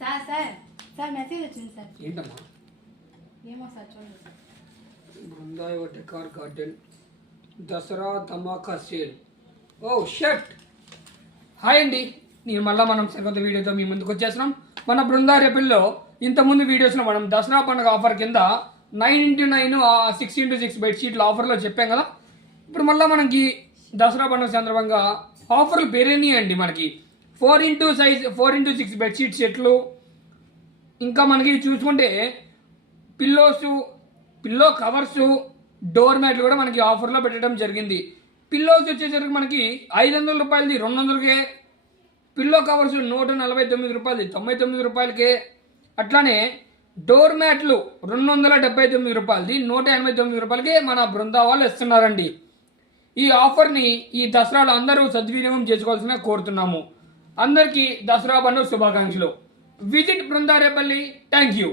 Sir sir sir message వచ్చింది sir. ఏంటమ్మా? ఏమో సార్ చూడండి సార్. బృందాయ డెకార్ గార్డెన్ దసరా ధమాకా సేల్. ఓ షట్. హాయ్ అండి, నేను మళ్ళీ మనం సరికొత్త వీడియోతో మీ ముందుకు వచ్చేస్తున్నాం. మన బృందా రేపుల్లో ఇంతకుముందు వీడియోస్లో మనం దసరా పండుగ ఆఫర్ కింద 9x9 6x6 బెడ్షీట్లు ఆఫర్లో చెప్పాం కదా. ఇప్పుడు మళ్ళీ మనకి దసరా పండుగ సందర్భంగా ఆఫర్లు పెరిగినాయండి. మనకి 4x6 బెడ్షీట్ సెట్లు, ఇంకా మనకి చూసుకుంటే పిల్లో కవర్సు, డోర్ మ్యాట్లు కూడా మనకి ఆఫర్లో పెట్టడం జరిగింది. పిల్లోస్ వచ్చేసరికి మనకి 500 రూపాయలది 200కే, పిల్లో కవర్స్ 149 రూపాయలది 99 రూపాయలకే, అట్లానే డోర్ మ్యాట్లు 279 రూపాయలది 189 రూపాయలకే మన బృందా వాళ్ళు ఇస్తున్నారండి. ఈ ఆఫర్ని ఈ దసరాలో అందరూ సద్వినియోగం చేసుకోవాల్సిన కోరుతున్నాము. అందరికీ దసరా పండుగ శుభాకాంక్షలు. Visit Brinda Repalle. Thank you.